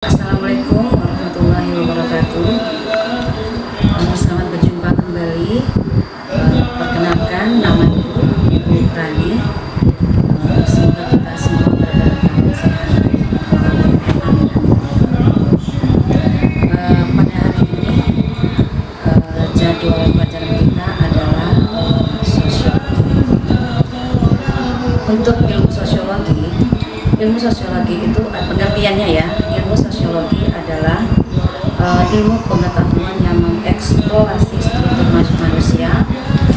Assalamualaikum warahmatullahi wabarakatuh. Selamat berjumpa kembali. Perkenalkan, nama Ibu Rani. Semoga kita semua berada dalam sehat. Pada hari ini jadwal pelajaran kita adalah sosiologi. Untuk ilmu sosiologi itu pengertiannya ya. Ilmu sosiologi adalah ilmu pengetahuan yang mengeksplorasi struktur manusia,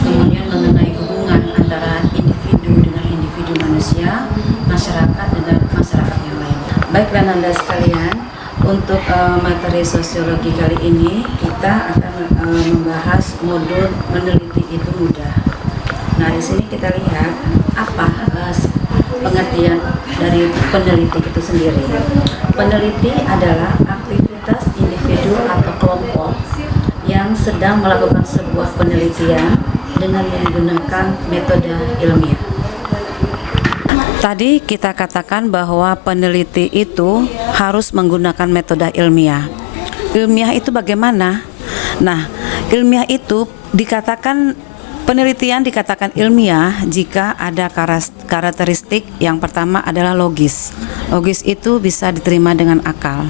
kemudian mengenai hubungan antara individu dengan individu manusia, masyarakat dengan masyarakat yang lain. Baiklah Nanda sekalian, untuk materi sosiologi kali ini kita akan membahas modul meneliti itu mudah. Nah, di sini kita lihat apa pengertian dari peneliti itu sendiri. Peneliti adalah aktivitas individu atau kelompok yang sedang melakukan sebuah penelitian dengan menggunakan metode ilmiah. Tadi kita katakan bahwa peneliti itu harus menggunakan metode ilmiah. Ilmiah itu bagaimana? Nah, ilmiah itu penelitian dikatakan ilmiah jika ada karakteristik. Yang pertama adalah logis. Logis itu bisa diterima dengan akal.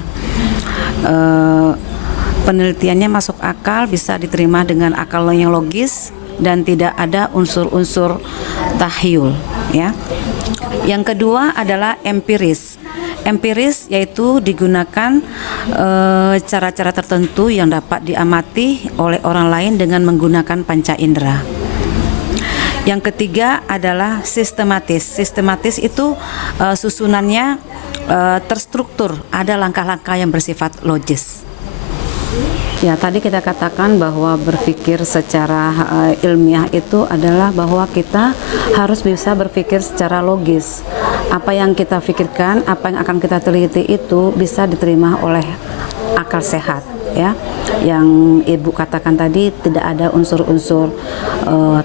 Penelitiannya masuk akal, bisa diterima dengan akal yang logis dan tidak ada unsur-unsur tahyul, ya. Yang kedua adalah empiris. Empiris yaitu digunakan cara-cara tertentu yang dapat diamati oleh orang lain dengan menggunakan panca indera. Yang ketiga adalah sistematis. Sistematis itu susunannya terstruktur, ada langkah-langkah yang bersifat logis. Ya, tadi kita katakan bahwa berpikir secara ilmiah itu adalah bahwa kita harus bisa berpikir secara logis. Apa yang kita pikirkan, apa yang akan kita teliti itu bisa diterima oleh akal sehat, ya. Yang Ibu katakan tadi tidak ada unsur-unsur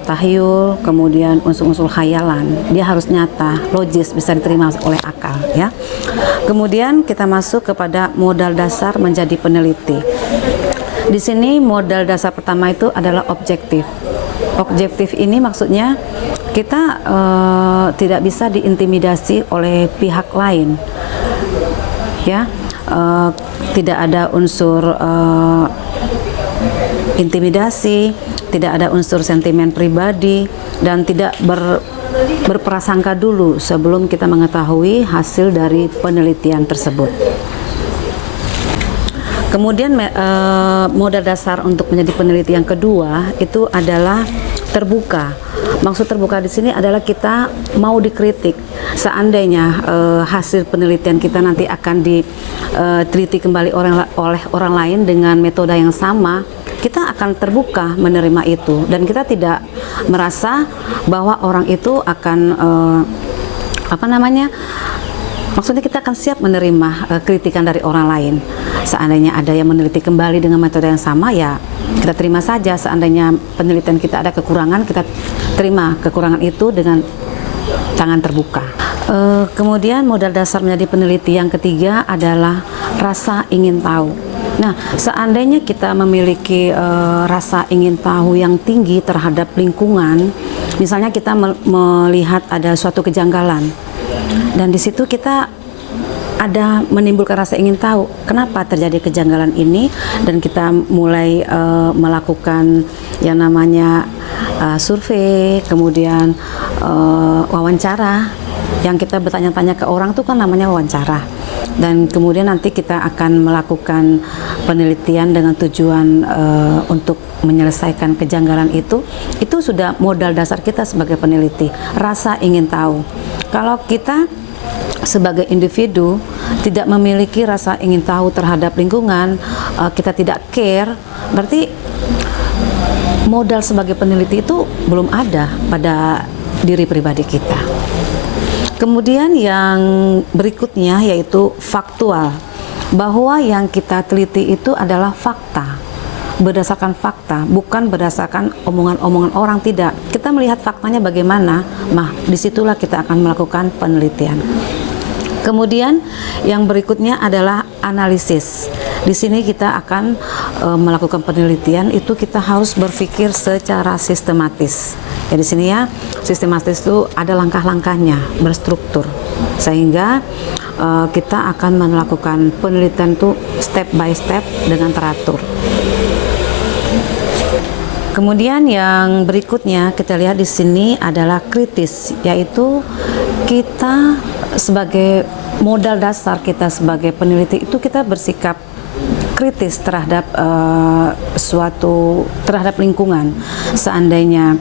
tahyul, kemudian unsur-unsur khayalan. Dia harus nyata, logis, bisa diterima oleh akal, ya. Kemudian kita masuk kepada modal dasar menjadi peneliti. Di sini modal dasar pertama itu adalah objektif. Objektif ini maksudnya kita tidak bisa diintimidasi oleh pihak lain, ya. Tidak ada unsur intimidasi, tidak ada unsur sentimen pribadi, dan tidak berprasangka dulu sebelum kita mengetahui hasil dari penelitian tersebut. Kemudian modal dasar untuk menjadi peneliti yang kedua itu adalah terbuka. Maksud terbuka di sini adalah kita mau dikritik. Seandainya hasil penelitian kita nanti akan diteliti kembali oleh orang lain dengan metode yang sama, kita akan terbuka menerima itu, dan kita tidak merasa bahwa orang itu akan maksudnya kita akan siap menerima kritikan dari orang lain. Seandainya ada yang meneliti kembali dengan metode yang sama, ya kita terima saja. Seandainya penelitian kita ada kekurangan, kita terima kekurangan itu dengan tangan terbuka. Kemudian modal dasar menjadi peneliti yang ketiga adalah rasa ingin tahu. Nah, seandainya kita memiliki rasa ingin tahu yang tinggi terhadap lingkungan, misalnya kita melihat ada suatu kejanggalan, dan di situ kita ada menimbulkan rasa ingin tahu kenapa terjadi kejanggalan ini, dan kita mulai melakukan yang namanya survei, kemudian wawancara. Yang kita bertanya-tanya ke orang itu kan namanya wawancara. Dan kemudian nanti kita akan melakukan penelitian dengan tujuan untuk menyelesaikan kejanggalan itu sudah modal dasar kita sebagai peneliti, rasa ingin tahu. Kalau kita sebagai individu tidak memiliki rasa ingin tahu terhadap lingkungan, kita tidak care, berarti modal sebagai peneliti itu belum ada pada diri pribadi kita. Kemudian yang berikutnya yaitu faktual, bahwa yang kita teliti itu adalah fakta, berdasarkan fakta, bukan berdasarkan omongan-omongan orang, tidak. Kita melihat faktanya bagaimana, disitulah kita akan melakukan penelitian. Kemudian yang berikutnya adalah analisis. Di sini kita akan melakukan penelitian, itu kita harus berpikir secara sistematis. Ya, di sini ya, sistematis itu ada langkah-langkahnya, berstruktur. Sehingga kita akan melakukan penelitian itu step by step dengan teratur. Kemudian yang berikutnya kita lihat di sini adalah kritis, yaitu kita sebagai modal dasar kita sebagai peneliti itu kita bersikap kritis terhadap terhadap lingkungan. Seandainya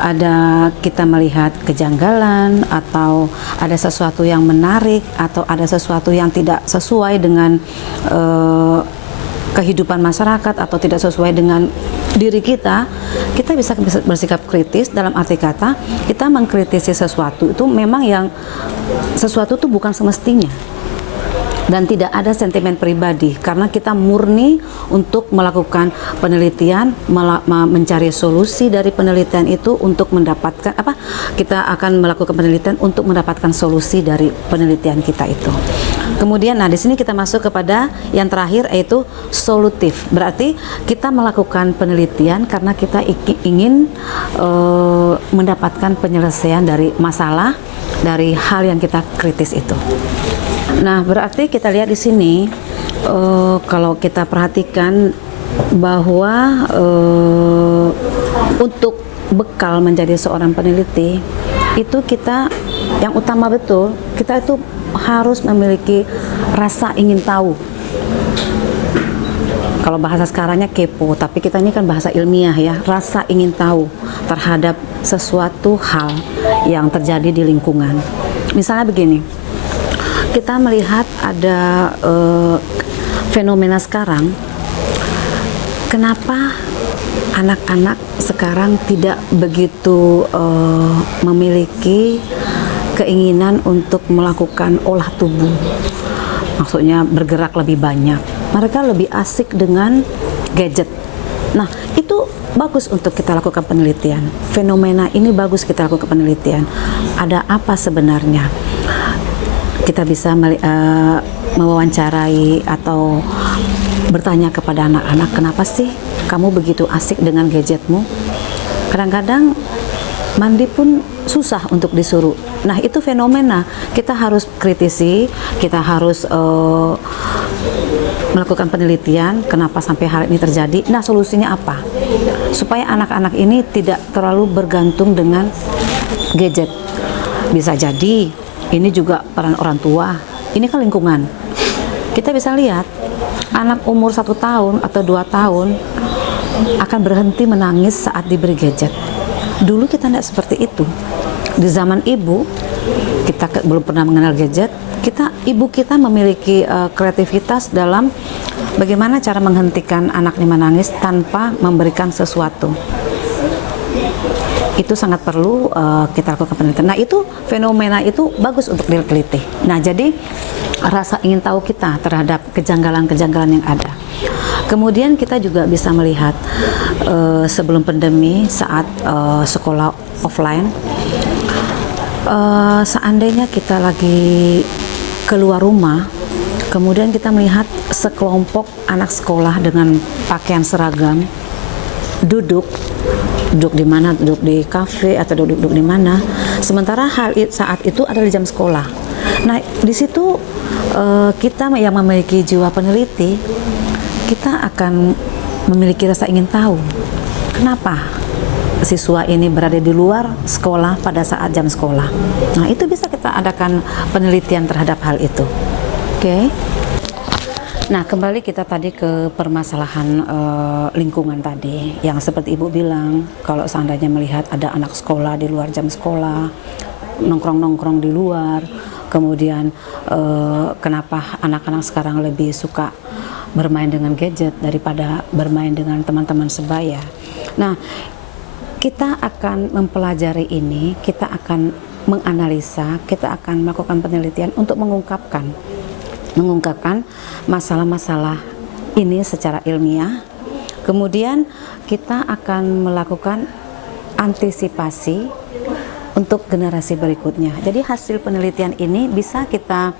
ada kita melihat kejanggalan atau ada sesuatu yang menarik atau ada sesuatu yang tidak sesuai dengan kehidupan masyarakat atau tidak sesuai dengan diri kita, kita bisa bersikap kritis. Dalam arti kata kita mengkritisi sesuatu itu memang yang sesuatu itu bukan semestinya dan tidak ada sentimen pribadi, karena kita murni untuk melakukan penelitian, mencari solusi dari penelitian itu untuk mendapatkan apa, kita akan melakukan penelitian untuk mendapatkan solusi dari penelitian kita itu. Kemudian nah di sini kita masuk kepada yang terakhir, yaitu solutif. Berarti kita melakukan penelitian karena kita ingin mendapatkan penyelesaian dari masalah, dari hal yang kita kritis itu. Nah, berarti kita lihat di sini kalau kita perhatikan bahwa untuk bekal menjadi seorang peneliti itu kita yang utama betul, kita itu harus memiliki rasa ingin tahu. Kalau bahasa sekarangnya kepo, tapi kita ini kan bahasa ilmiah ya, rasa ingin tahu terhadap sesuatu hal yang terjadi di lingkungan. Misalnya begini, kita melihat ada fenomena sekarang, kenapa anak-anak sekarang tidak begitu memiliki keinginan untuk melakukan olah tubuh, maksudnya bergerak lebih banyak. Mereka lebih asik dengan gadget. Nah, itu bagus untuk kita lakukan penelitian. Fenomena ini bagus kita lakukan penelitian. Ada apa sebenarnya? Kita bisa mewawancarai atau bertanya kepada anak-anak, kenapa sih kamu begitu asik dengan gadgetmu? Kadang-kadang mandi pun susah untuk disuruh. Nah, itu fenomena. Kita harus kritisi, kita harus melakukan penelitian kenapa sampai hal ini terjadi. Nah, solusinya apa? Supaya anak-anak ini tidak terlalu bergantung dengan gadget. Bisa jadi ini juga peran orang tua. Ini kan lingkungan. Kita bisa lihat anak umur 1 tahun atau 2 tahun akan berhenti menangis saat diberi gadget. Dulu kita tidak seperti itu. Di zaman ibu, kita belum pernah mengenal gadget. Ibu kita memiliki kreativitas dalam bagaimana cara menghentikan anaknya menangis tanpa memberikan sesuatu. Itu sangat perlu kita lakukan penelitian. Nah, itu fenomena itu bagus untuk diteliti. Nah, jadi rasa ingin tahu kita terhadap kejanggalan-kejanggalan yang ada. Kemudian kita juga bisa melihat sebelum pandemi, saat sekolah offline, seandainya kita lagi keluar rumah, kemudian kita melihat sekelompok anak sekolah dengan pakaian seragam duduk di mana, duduk di kafe atau duduk di mana, sementara saat itu adalah jam sekolah. Nah, di situ kita yang memiliki jiwa peneliti, kita akan memiliki rasa ingin tahu kenapa siswa ini berada di luar sekolah pada saat jam sekolah. Nah, itu bisa kita adakan penelitian terhadap hal itu. Oke. Nah, kembali kita tadi ke permasalahan lingkungan tadi, yang seperti Ibu bilang, kalau seandainya melihat ada anak sekolah di luar jam sekolah, nongkrong-nongkrong di luar, kemudian kenapa anak-anak sekarang lebih suka bermain dengan gadget daripada bermain dengan teman-teman sebaya. Nah, kita akan mempelajari ini, kita akan menganalisa, kita akan melakukan penelitian untuk mengungkapkan masalah-masalah ini secara ilmiah. Kemudian kita akan melakukan antisipasi untuk generasi berikutnya. Jadi hasil penelitian ini bisa kita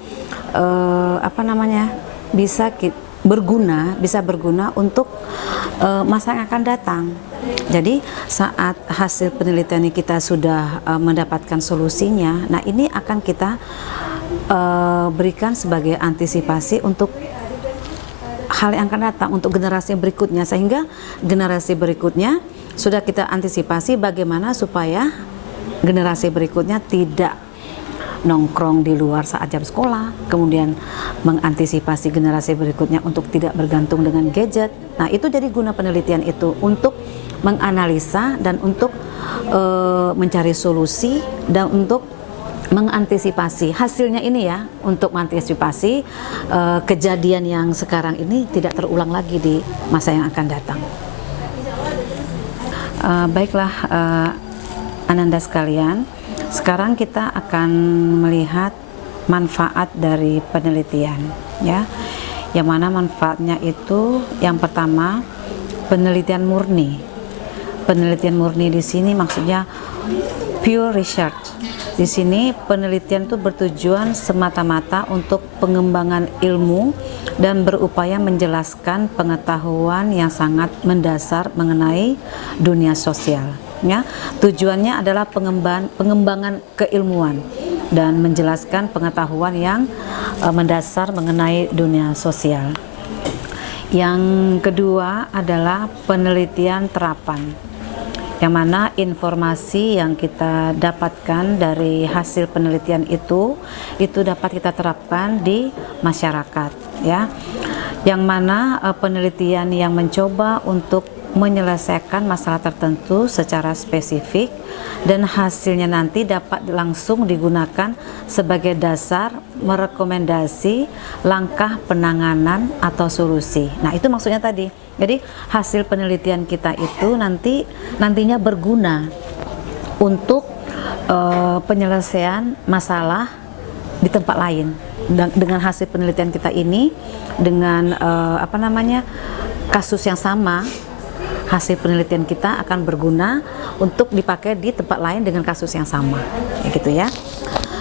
bisa berguna untuk masa yang akan datang. Jadi saat hasil penelitian ini kita sudah mendapatkan solusinya, nah ini akan kita berikan sebagai antisipasi untuk hal yang akan datang, untuk generasi berikutnya, sehingga generasi berikutnya sudah kita antisipasi bagaimana supaya generasi berikutnya tidak nongkrong di luar saat jam sekolah, kemudian mengantisipasi generasi berikutnya untuk tidak bergantung dengan gadget. Nah, itu jadi guna penelitian itu untuk menganalisa dan untuk mencari solusi dan untuk mengantisipasi hasilnya ini ya, untuk mengantisipasi kejadian yang sekarang ini tidak terulang lagi di masa yang akan datang. Baiklah Ananda sekalian, sekarang kita akan melihat manfaat dari penelitian ya. Yang mana manfaatnya itu yang pertama, penelitian murni. Penelitian murni di sini maksudnya pure research. Di sini penelitian itu bertujuan semata-mata untuk pengembangan ilmu dan berupaya menjelaskan pengetahuan yang sangat mendasar mengenai dunia sosial. Ya, tujuannya adalah pengembangan keilmuan dan menjelaskan pengetahuan yang mendasar mengenai dunia sosial. Yang kedua adalah penelitian terapan, yang mana informasi yang kita dapatkan dari hasil penelitian itu dapat kita terapkan di masyarakat ya. Yang mana penelitian yang mencoba untuk menyelesaikan masalah tertentu secara spesifik dan hasilnya nanti dapat langsung digunakan sebagai dasar merekomendasi langkah penanganan atau solusi. Nah, itu maksudnya tadi. Jadi hasil penelitian kita itu nantinya berguna untuk penyelesaian masalah di tempat lain. Dengan hasil penelitian kita ini, dengan kasus yang sama, hasil penelitian kita akan berguna untuk dipakai di tempat lain dengan kasus yang sama, ya gitu ya.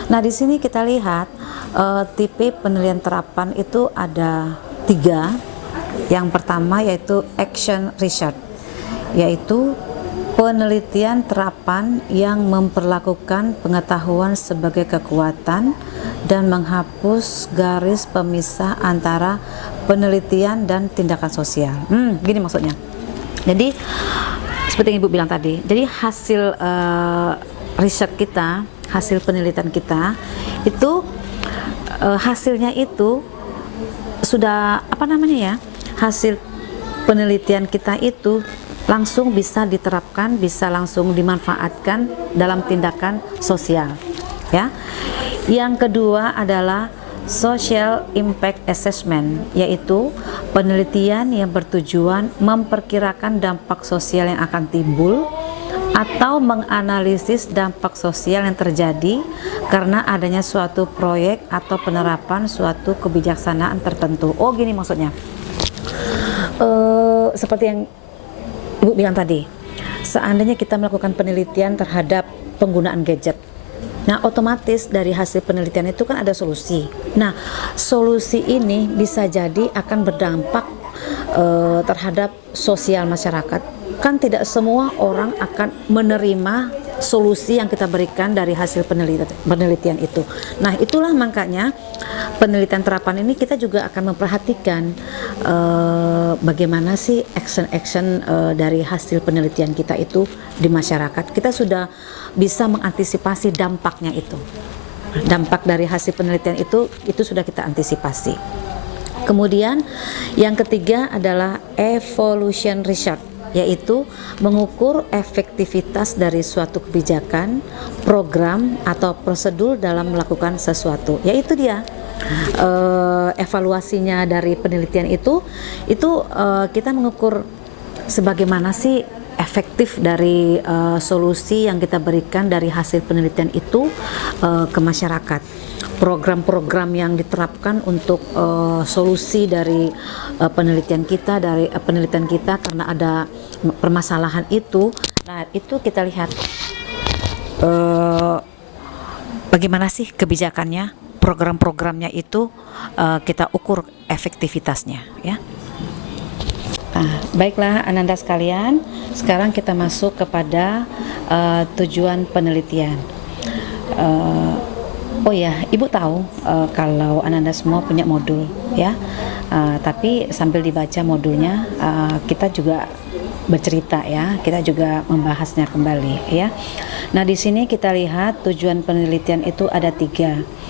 Nah, di sini kita lihat tipe penelitian terapan itu ada 3. Yang pertama yaitu action research, yaitu penelitian terapan yang memperlakukan pengetahuan sebagai kekuatan dan menghapus garis pemisah antara penelitian dan tindakan sosial. Gini maksudnya. Jadi seperti yang Ibu bilang tadi, jadi hasil riset kita, hasil penelitian kita itu hasilnya itu sudah hasil penelitian kita itu langsung bisa diterapkan, bisa langsung dimanfaatkan dalam tindakan sosial ya. Yang kedua adalah social impact assessment, yaitu penelitian yang bertujuan memperkirakan dampak sosial yang akan timbul atau menganalisis dampak sosial yang terjadi karena adanya suatu proyek atau penerapan suatu kebijaksanaan tertentu. Oh, gini maksudnya. Seperti yang Ibu bilang tadi, seandainya kita melakukan penelitian terhadap penggunaan gadget, nah otomatis dari hasil penelitian itu kan ada solusi. Nah, solusi ini bisa jadi akan berdampak terhadap sosial masyarakat. Kan tidak semua orang akan menerima solusi yang kita berikan dari hasil penelitian itu. Nah, itulah makanya penelitian terapan ini kita juga akan memperhatikan bagaimana sih action dari hasil penelitian kita itu di masyarakat. Kita sudah bisa mengantisipasi dampaknya itu. Dampak dari hasil penelitian itu sudah kita antisipasi. Kemudian yang ketiga adalah evolution research, yaitu mengukur efektivitas dari suatu kebijakan, program, atau prosedur dalam melakukan sesuatu. Yaitu dia evaluasinya dari penelitian itu kita mengukur sebagaimana sih efektif dari solusi yang kita berikan dari hasil penelitian itu ke masyarakat. Program-program yang diterapkan untuk solusi dari penelitian kita karena ada permasalahan itu. Nah, itu kita lihat bagaimana sih kebijakannya, program-programnya itu kita ukur efektivitasnya ya. Baiklah Ananda sekalian, sekarang kita masuk kepada tujuan penelitian. Oh ya, Ibu tahu kalau Ananda semua punya modul ya, tapi sambil dibaca modulnya kita juga bercerita ya, kita juga membahasnya kembali ya. Nah di sini kita lihat tujuan penelitian itu ada 3.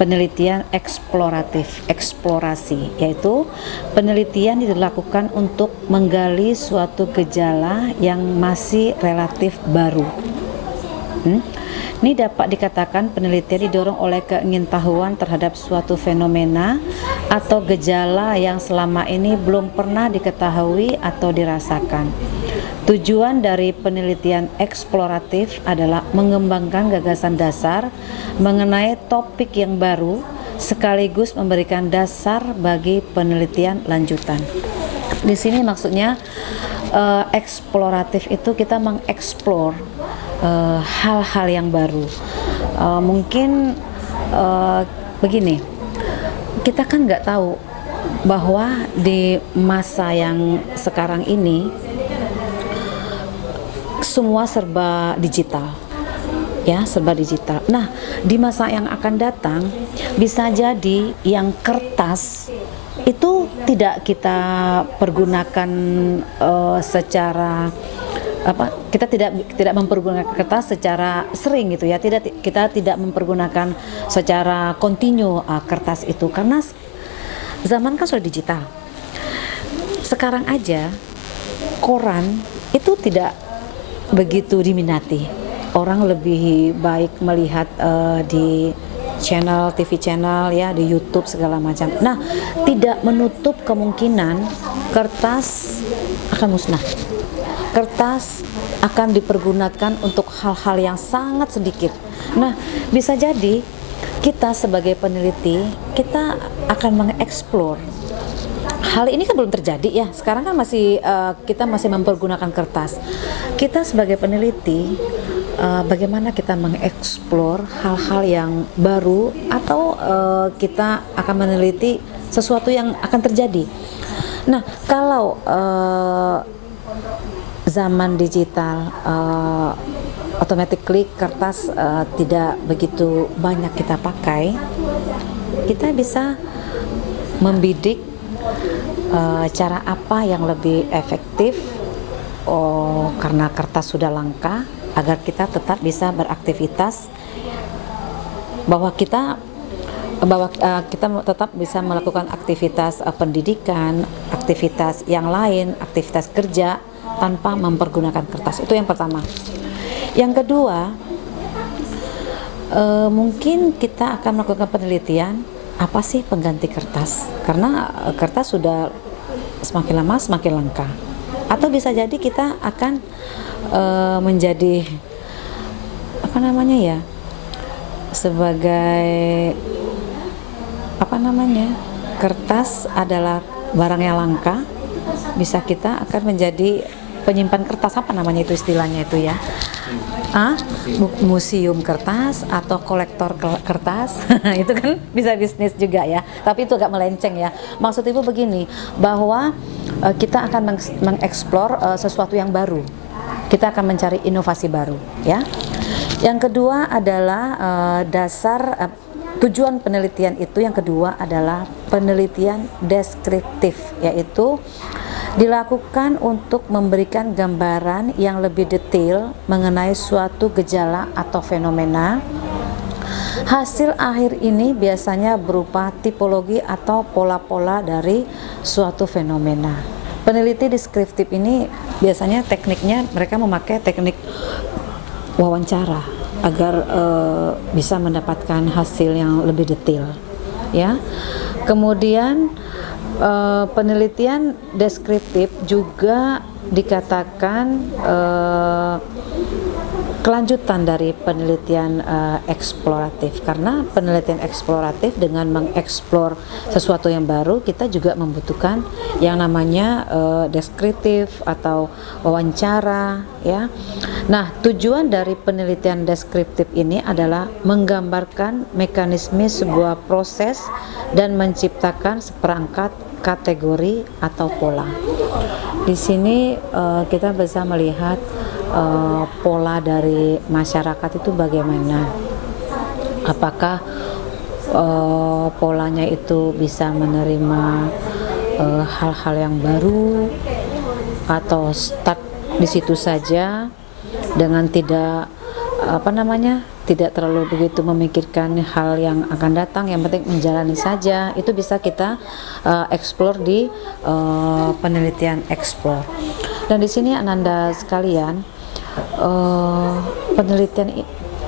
Penelitian eksploratif, eksplorasi, yaitu penelitian dilakukan untuk menggali suatu gejala yang masih relatif baru. Ini dapat dikatakan penelitian didorong oleh keingintahuan terhadap suatu fenomena atau gejala yang selama ini belum pernah diketahui atau dirasakan. Tujuan dari penelitian eksploratif adalah mengembangkan gagasan dasar mengenai topik yang baru sekaligus memberikan dasar bagi penelitian lanjutan. Di sini maksudnya eksploratif itu kita mengeksplor hal-hal yang baru. Mungkin begini, kita kan nggak tahu bahwa di masa yang sekarang ini semua serba digital ya, serba digital. Nah di masa yang akan datang bisa jadi yang kertas itu tidak kita pergunakan secara kita tidak mempergunakan kertas secara sering gitu ya, kita tidak mempergunakan secara kontinu kertas itu karena zaman kan sudah digital. Sekarang aja koran itu tidak begitu diminati, orang lebih baik melihat di channel TV channel ya, di YouTube segala macam. Nah tidak menutup kemungkinan kertas akan musnah. Kertas akan dipergunakan untuk hal-hal yang sangat sedikit. Nah, bisa jadi kita sebagai peneliti, kita akan mengeksplor. Hal ini kan belum terjadi ya. Sekarang kan kita masih mempergunakan kertas. Kita sebagai peneliti, bagaimana kita mengeksplor hal-hal yang baru atau kita akan meneliti sesuatu yang akan terjadi. Nah, kalau zaman digital automatically kertas tidak begitu banyak kita pakai, kita bisa membidik cara apa yang lebih efektif karena kertas sudah langka, agar kita tetap bisa beraktivitas, bahwa kita tetap bisa melakukan aktivitas pendidikan, aktivitas yang lain, aktivitas kerja tanpa mempergunakan kertas. Itu yang pertama. Yang kedua, mungkin kita akan melakukan penelitian apa sih pengganti kertas, karena kertas sudah semakin lama semakin langka. Atau bisa jadi kita akan menjadi sebagai kertas adalah barang yang langka, bisa kita akan menjadi penyimpan kertas, itu istilahnya itu ya, museum kertas atau kolektor kertas. Itu kan bisa bisnis juga ya, tapi itu agak melenceng ya. Maksud Ibu begini, bahwa kita akan mengeksplor sesuatu yang baru, kita akan mencari inovasi baru ya. Yang kedua adalah tujuan penelitian itu, yang kedua adalah penelitian deskriptif, yaitu dilakukan untuk memberikan gambaran yang lebih detail mengenai suatu gejala atau fenomena. Hasil akhir ini biasanya berupa tipologi atau pola-pola dari suatu fenomena. Peneliti deskriptif ini biasanya tekniknya mereka memakai teknik wawancara agar bisa mendapatkan hasil yang lebih detail ya. Kemudian penelitian deskriptif juga dikatakan kelanjutan dari penelitian eksploratif, karena penelitian eksploratif dengan mengeksplor sesuatu yang baru, kita juga membutuhkan yang namanya deskriptif atau wawancara, ya. Nah, tujuan dari penelitian deskriptif ini adalah menggambarkan mekanisme sebuah proses dan menciptakan seperangkat kategori atau pola. Di sini kita bisa melihat pola dari masyarakat itu bagaimana. Apakah polanya itu bisa menerima hal-hal yang baru, atau start di situ saja dengan tidak tidak terlalu begitu memikirkan hal yang akan datang, yang penting menjalani saja. Itu bisa kita explore di penelitian explore. Dan di sini Ananda sekalian,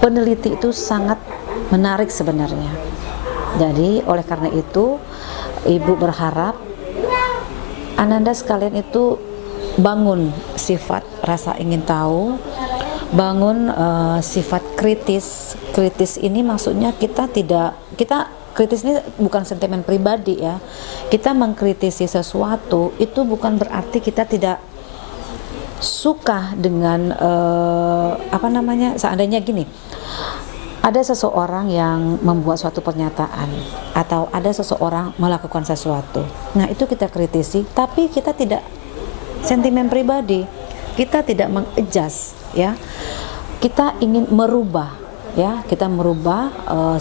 peneliti itu sangat menarik sebenarnya. Jadi oleh karena itu Ibu berharap Ananda sekalian itu bangun sifat rasa ingin tahu, bangun sifat kritis. Kritis ini maksudnya kita kritis ini bukan sentimen pribadi, ya. Kita mengkritisi sesuatu itu bukan berarti kita tidak suka dengan seandainya gini, ada seseorang yang membuat suatu pernyataan atau ada seseorang melakukan sesuatu, nah itu kita kritisi, tapi kita tidak sentimen pribadi, kita tidak mengadjust, ya. Kita ingin merubah, ya, kita merubah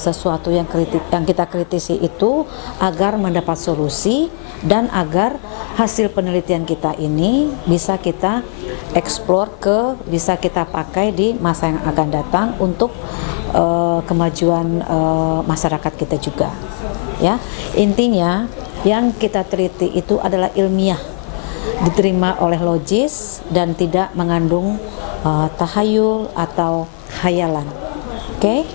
sesuatu yang kita kritisi itu agar mendapat solusi dan agar hasil penelitian kita ini bisa kita explore bisa kita pakai di masa yang akan datang untuk kemajuan masyarakat kita juga, ya. Intinya yang kita teliti itu adalah ilmiah, diterima oleh logis dan tidak mengandung tahayul atau khayalan. Oke?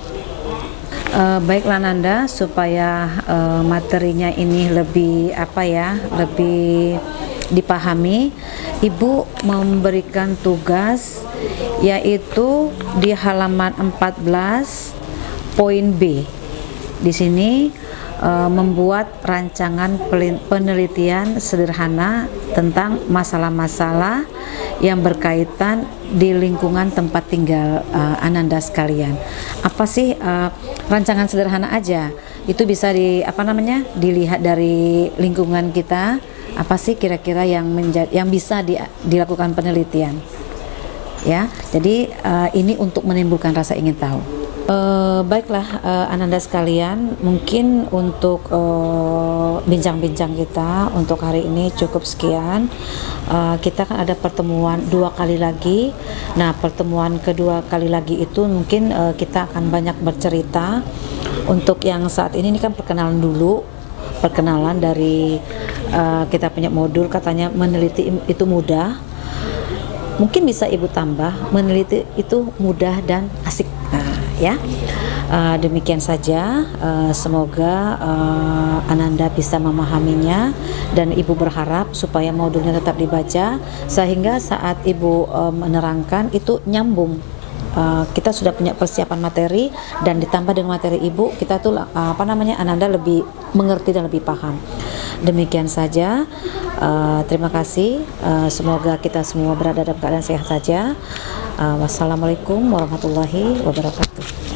Baiklah Nanda, supaya materinya ini lebih lebih dipahami, Ibu memberikan tugas yaitu di halaman 14 poin B. Di sini membuat rancangan penelitian sederhana tentang masalah-masalah yang berkaitan di lingkungan tempat tinggal Ananda sekalian. Apa sih rancangan sederhana aja? Itu bisa dilihat dari lingkungan kita. Apa sih kira-kira yang bisa dilakukan penelitian? Ya, jadi ini untuk menimbulkan rasa ingin tahu. Baiklah Ananda sekalian, mungkin untuk bincang-bincang kita untuk hari ini cukup sekian. Kita kan ada pertemuan 2 kali lagi. Nah, pertemuan kedua kali lagi itu mungkin kita akan banyak bercerita. Untuk yang saat ini kan perkenalan dulu, perkenalan dari kita punya modul, katanya meneliti itu mudah. Mungkin bisa Ibu tambah, meneliti itu mudah dan asik. Ya, demikian saja. Semoga Ananda bisa memahaminya, dan Ibu berharap supaya modulnya tetap dibaca sehingga saat Ibu menerangkan itu nyambung. Kita sudah punya persiapan materi, dan ditambah dengan materi Ibu, kita tuh Ananda lebih mengerti dan lebih paham. Demikian saja. Terima kasih. Semoga kita semua berada dalam keadaan sehat saja. Wassalamualaikum warahmatullahi wabarakatuh.